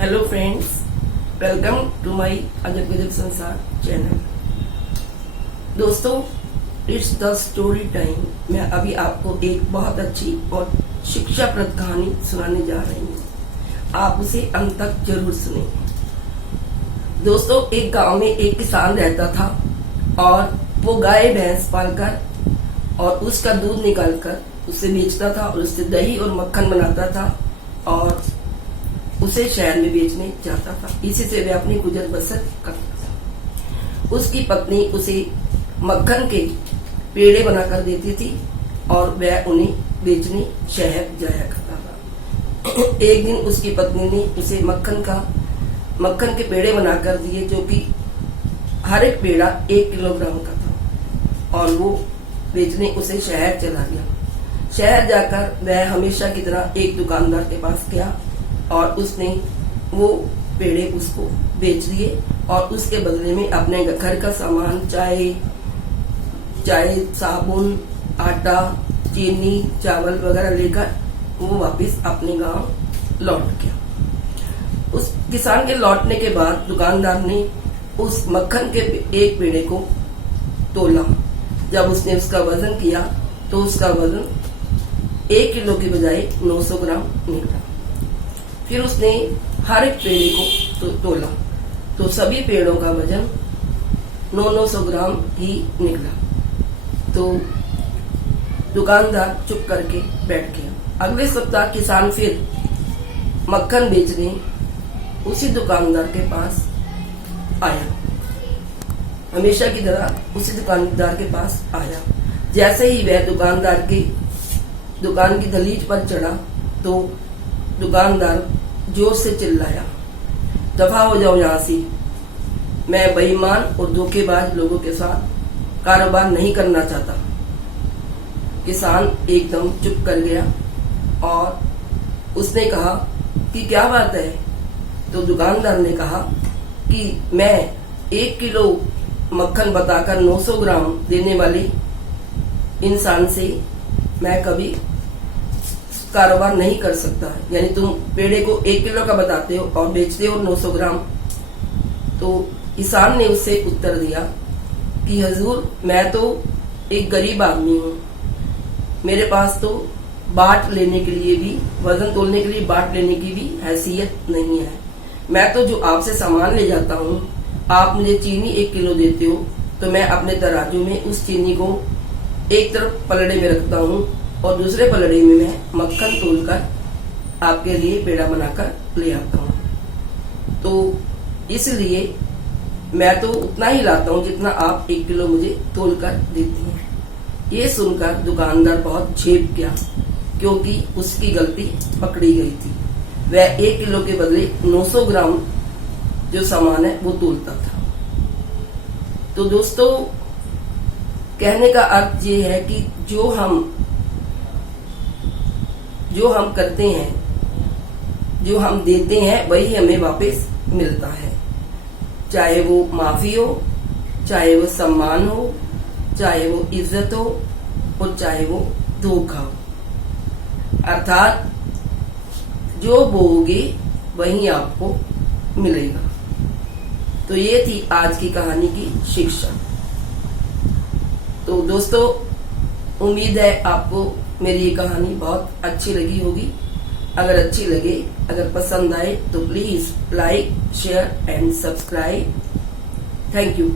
Hello friends, welcome to my अजब गजब संसार चैनल। दोस्तों, इट्स द स्टोरी टाइम। मैं अभी आपको एक बहुत अच्छी और शिक्षाप्रद कहानी सुनाने जा रही हूँ। आप उसे अंत तक जरूर सुनें। दोस्तों, एक गांव में एक किसान रहता था और वो गाय भैंस पालकर और उसका दूध निकालकर उसे बेचता था और उससे दही और मक्खन बनाता था और उसे शहर में बेचने जाता था। इसी से वह अपनी गुजर बसर करता था। उसकी पत्नी उसे मक्खन के पेड़े बनाकर देती थी और वह उन्हें बेचने शहर जाया करता था। एक दिन उसकी पत्नी ने उसे मक्खन के पेड़े बनाकर दिए, जो कि हर एक पेड़ा 1 किलोग्राम का था, और वो बेचने उसे शहर चला गया। शहर जाकर वह हमेशा की तरह एक दुकानदार के पास गया और उसने वो पेड़े उसको बेच दिए और उसके बदले में अपने घर का सामान चाय, साबुन, आटा, चीनी, चावल वगैरह लेकर वो वापस अपने गांव लौट गया। उस किसान के लौटने के बाद दुकानदार ने उस मक्खन के एक पेड़े को तोला। जब उसने उसका वजन किया तो उसका वजन 1 किलो की बजाय 900 ग्राम निकला। फिर उसने हर एक पेड़े को तोला तो सभी पेड़ों का वजन 900 ग्राम ही निकला। तो दुकानदार चुप करके बैठ गया। अगले सप्ताह किसान फिर मक्खन बेचने उसी दुकानदार के पास आया। हमेशा की तरह उसी दुकानदार के पास आया। जैसे ही वह दुकान की दहलीज पर चढ़ा तो दुकानदार जोर से चिल्लाया, दफा हो जाओ यहाँ से। मैं बेईमान और धोखेबाज लोगों के साथ कारोबार नहीं करना चाहता। किसान एकदम चुप कर गया और उसने कहा कि क्या बात है। तो दुकानदार ने कहा कि मैं 1 किलो मक्खन बताकर 900 ग्राम देने वाले इंसान से मैं कभी कारोबार नहीं कर सकता। यानी तुम पेड़े को 1 किलो का बताते हो और बेचते हो 900 ग्राम। तो किसान ने उससे उत्तर दिया कि हजूर, मैं तो एक गरीब आदमी हूँ। मेरे पास तो बाट लेने के लिए भी, वजन तोलने के लिए बाट लेने की भी हैसियत नहीं है। मैं तो जो आपसे सामान ले जाता हूँ, आप मुझे चीनी 1 किलो देते हो तो मैं अपने तराजू में उस चीनी को एक तरफ पलड़े में रखता हूँ और दूसरे पलड़े में मैं मक्खन तोलकर आपके लिए पेड़ा बनाकर ले आता हूँ। तो इसलिए मैं तो उतना ही लाता हूँ जितना आप 1 किलो मुझे तोलकर देती हैं। ये सुनकर दुकानदार बहुत झेप गया, क्योंकि उसकी गलती पकड़ी गई थी। वह 1 किलो के बदले 900 ग्राम जो सामान है वो तोलता था। तो दोस्तों, कहने का अर्थ ये है कि जो हम करते हैं, जो हम देते हैं, वही हमें वापस मिलता है। चाहे वो माफी हो, चाहे वो सम्मान हो, चाहे वो इज्जत हो और चाहे वो धोखा हो। अर्थात जो बोओगे वही आपको मिलेगा। तो ये थी आज की कहानी की शिक्षा। तो दोस्तों, उम्मीद है आपको मेरी ये कहानी बहुत अच्छी लगी होगी। अगर अच्छी लगे, अगर पसंद आए तो please like, share and subscribe. Thank you.